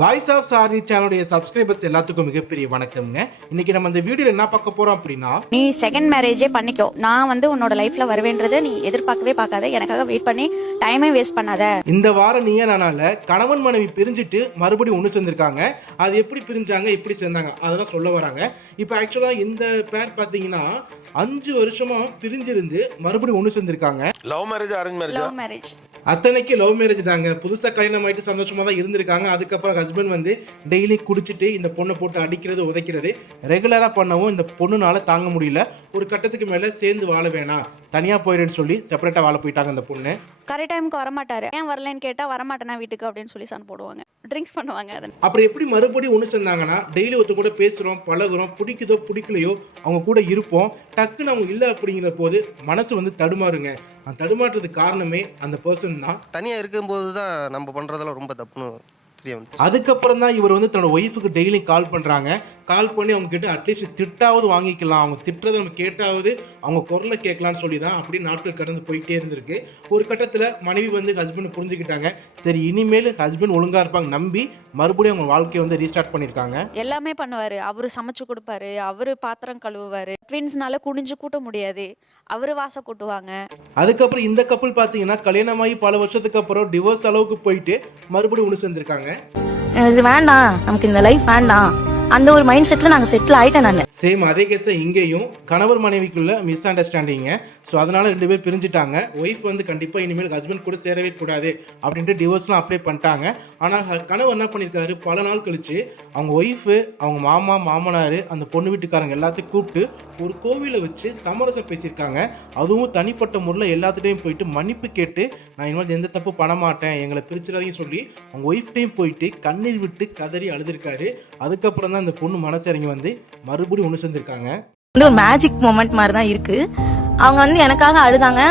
Voice of sorry சேனலுடைய subscribers எல்லாத்துக்கும் மிகப்பெரிய வணக்கம்ங்க. இன்னைக்கு நம்ம இந்த வீடியோல என்ன பார்க்க போறோம் அப்படின்னா, நீ செகண்ட் மேரேஜே பண்ணிக்கோ, நான் உன்னோட லைஃப்ல வருவேன்றதை நீ எதிர்பார்க்கவே பார்க்காத, எனக்காக வெயிட் பண்ணி டைமே வேஸ்ட் பண்ணாத. இந்த வாரம் நீயே நானால கணவன் மனைவி பிரிஞ்சுட்டு மறுபடியும் ஒன்று சேர்ந்திருக்காங்க. அது எப்படி பிரிஞ்சாங்க, எப்படி சேர்ந்தாங்க, அதை சொல்ல வராங்க. இப்போ ஆக்சுவலா இந்த பேர் பார்த்தீங்கன்னா 5 வருஷமா பிரிஞ்சிருந்து மறுபடியும் ஒன்று சேர்ந்திருக்காங்க. Love marriage, arrange marriage? Love marriage. அத்தனைக்கு லவ் மேரேஜ் தாங்க. புதுசாக கல்யாணம் ஆகிட்டு சந்தோஷமாக தான் இருந்திருக்காங்க. அதுக்கப்புறம் ஹஸ்பண்ட் வந்து டெய்லி குடிச்சிட்டு இந்த பொண்ணை போட்டு அடிக்கிறது உதைக்கிறது ரெகுலராக பண்ணவும் இந்த பொண்ணுனால தாங்க முடியல. ஒரு கட்டத்துக்கு மேலே சேர்ந்து வாழ வேணாம், தனியாக போயிடுன்னு சொல்லி செப்பரேட்டாக வாழ போயிட்டாங்க அந்த பொண்ணு. கரெக்ட் டைமுக்கு வரமாட்டாரு, ஏன் வரலன்னு கேட்டால் வரமாட்டேனா வீட்டுக்கு அப்படின்னு சொல்லி சண்டை போடுவாங்க, ட்ரிங்க்ஸ் பண்ணுவாங்க. அப்புறம் எப்படி மறுபடியும் ஒன்று சேர்ந்தாங்கன்னா, டெய்லி ஒருத்த கூட பேசுகிறோம், பழகுறோம், பிடிக்குதோ பிடிக்கலையோ அவங்க கூட இருப்போம். டக்குன்னு அவங்க இல்லை அப்படிங்கிற போது மனசு வந்து தடுமாறுங்க. அந்த தடுமாற்றத்துக்கு காரணமே அந்த பர்சன் தான். தனியாக இருக்கும்போது தான் நம்ம பண்ணுறதெல்லாம் ரொம்ப தப்புன்னு தெரிய வந்து. அதுக்கப்புறம் தான் இவர் வந்து தன்னோட ஒய்ஃபுக்கு டெய்லி கால் பண்ணுறாங்க. கால் பண்ணி அவங்க கிட்ட அட்லீஸ்ட் திட்டாவது வாங்கிக்கலாம், அவங்க திட்டுறதை நம்ம கேட்டாவது அவங்க குரலை கேட்கலான்னு சொல்லி தான் அப்படி நாட்கள் கடந்து போயிட்டே இருந்திருக்கு. ஒரு கட்டத்தில் மனைவி வந்து ஹஸ்பண்ட் புரிஞ்சுக்கிட்டாங்க. சரி, இனிமேல் ஹஸ்பண்ட் ஒழுங்காக இருப்பாங்க நம்பி மறுபடியும் அவங்க வாழ்க்கையை வந்து ரீஸ்டார்ட் பண்ணியிருக்காங்க. எல்லாமே பண்ணுவார், அவரு சமைச்சு கொடுப்பாரு, அவரு பாத்திரம் கழுவுவார், ட்வின்ஸ்னால குனிஞ்சு கூட்ட முடியாது, அவரு வாசம் கூட்டுவாங்க. அதுக்கப்புறம் இந்த கப்பல் பார்த்தீங்கன்னா கல்யாணமாகி பல வருஷத்துக்கு அப்புறம் டிவோர்ஸ் அளவுக்கு போயிட்டு மறுபடியும் ஒன்று சேர்ந்திருக்காங்க. இது வேண்டாம், நமக்கு இந்த லைஃப் வேண்டாம், அந்த ஒரு மைண்ட் செட்டில் நாங்கள் செட்டில் ஆகிட்டேன். நான் சேம் அதே கேஸ் தான் இங்கேயும். கணவர் மனைவிக்குள்ள மிஸ் அண்டர்ஸ்டாண்டிங்க. ஸோ அதனால் 2 பேர் பிரிஞ்சுட்டாங்க. ஒய்ஃப் வந்து கண்டிப்பாக இனிமேல் ஹஸ்பண்ட் கூட சேரவே கூடாது அப்படின்ட்டு டிவோர்ஸ்லாம் அப்ளை பண்ணிட்டாங்க. ஆனால் கணவர் என்ன பண்ணியிருக்காரு, பல நாள் கழித்து அவங்க ஒய்ஃபு, அவங்க மாமா, மாமனார், அந்த பொண்ணு வீட்டுக்காரங்க எல்லாத்தையும் கூப்பிட்டு ஒரு கோவிலை வச்சு சமரசம் பேசியிருக்காங்க. அதுவும் தனிப்பட்ட முறையில் எல்லாத்துட்டையும் போயிட்டு மன்னிப்பு கேட்டு, நான் இனிமேல் எந்த தப்பு பண்ண மாட்டேன், எங்களை பிரிச்சிடாதையும் சொல்லி அவங்க ஒய்ஃப்டையும் போயிட்டு கண்ணீர் விட்டு கதறி அழுதுருக்காரு. அதுக்கப்புறம் அந்த பொண்ணு மனசு இறங்கி வந்து மறுபடியும் ஒன்று சேர்ந்திருக்காங்க. ஒரு மேஜிக் மொமெண்ட் மாதிரி தான் இருக்கு. அவங்க வந்து எனக்காக அழுதாங்க,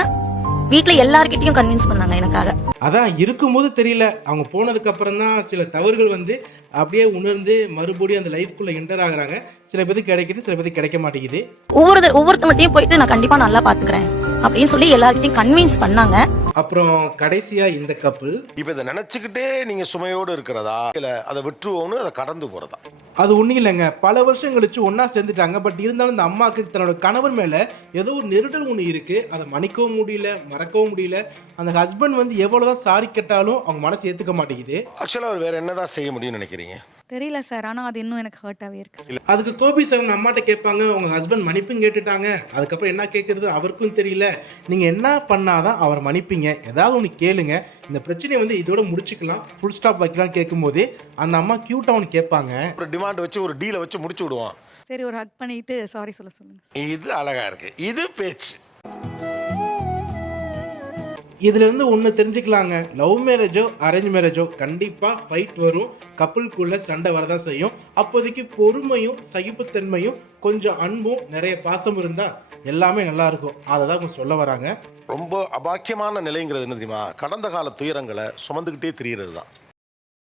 வீட்டில் எல்லார்கிட்டையும் கன்வின்ஸ் பண்ணாங்க எனக்காக. அதான் இருக்கும்போது தெரியல, அவங்க போனதுக்கு அப்புறம் தான் சில தவறுகள் வந்து அப்படியே உணர்ந்து மறுபடியும் அந்த லைஃப்குள்ள என்டர் ஆகுறாங்க. சில பேருக்கு கிடைக்குது, சில பேருக்கு கிடைக்க மாட்டேங்குது. ஒவ்வொருத்தவங்கள்ட்டையும் போயிட்டு நான் கண்டிப்பா நல்லா பாத்துக்கிறேன் அப்படின்னு சொல்லி எல்லார்கிட்டையும் கன்வின்ஸ் பண்ணாங்க. அப்புறம் கடைசியா இந்த கப்பல் இப்ப இதை நினைச்சுக்கிட்டே நீங்க சுமையோடு இருக்கிறதா, இல்ல அதை விட்டுருவோம்னு அதை கடந்து போறதா? அது ஒன்றும் இல்லைங்க. பல வருஷம் கழிச்சு ஒன்றா சேர்ந்துட்டாங்க. பட் இருந்தாலும் இந்த அம்மாவுக்கு தன்னோட கணவர் மேலே ஏதோ ஒரு நெருடல் ஒன்று இருக்குது. அதை மன்னிக்கவும் முடியல, மறக்கவும் முடியல. அந்த ஹஸ்பண்ட் வந்து எவ்வளோதான் சாரி கேட்டாலும் அவங்க மனசு ஏற்றுக்க மாட்டேங்குது. ஆக்சுவலாக அவர் வேற என்னதான் செய்ய முடியும்னு நினைக்கிறீங்க? தெரியல சார், ஆனால் அது இன்னும் எனக்கு ஹர்ட்டாகவே இருக்கு. அதுக்கு கோபி சார் அம்மாட்ட கேட்பாங்க, உங்கள் ஹஸ்பண்ட் மன்னிப்பும் கேட்டுட்டாங்க, அதுக்கப்புறம் என்ன கேட்குறது அவருக்கும் தெரியல, நீங்கள் என்ன பண்ணாதான் அவர் மன்னிப்பீங்க, ஏதாவது ஒன்று கேளுங்க, இந்த பிரச்சனையை வந்து இதோட முடிச்சுக்கலாம், ஃபுல் ஸ்டாப் வைக்கலாம்னு கேட்கும்போது அந்த அம்மா க்யூட்டாக ஒன்று கேட்பாங்க. ஒரு டிமாண்ட் வச்சு, ஒரு டீலை வச்சு முடிச்சு விடுவான். சரி, ஒரு ஹக் பண்ணிட்டு சாரி சொல்லுங்க. இது அழகா இருக்கு, இது பேச்சு. இதுல இருந்து ஒன்று தெரிஞ்சுக்கலாங்க, லவ் மேரேஜோ அரேஞ்ச் மேரேஜோ கண்டிப்பாக ஃபைட் வரும், கப்பலுக்குள்ள சண்டை வரதான் செய்யும். அப்போதைக்கு பொறுமையும் சகிப்புத்தன்மையும் கொஞ்சம் அன்பும் நிறைய பாசம் இருந்தால் எல்லாமே நல்லா இருக்கும். அதை தான் அவங்க சொல்ல வராங்க. ரொம்ப அபாக்கியமான நிலைங்கிறது என்ன தெரியுமா? கடந்த கால துயரங்களை சுமந்துக்கிட்டே திரியிறது தான்.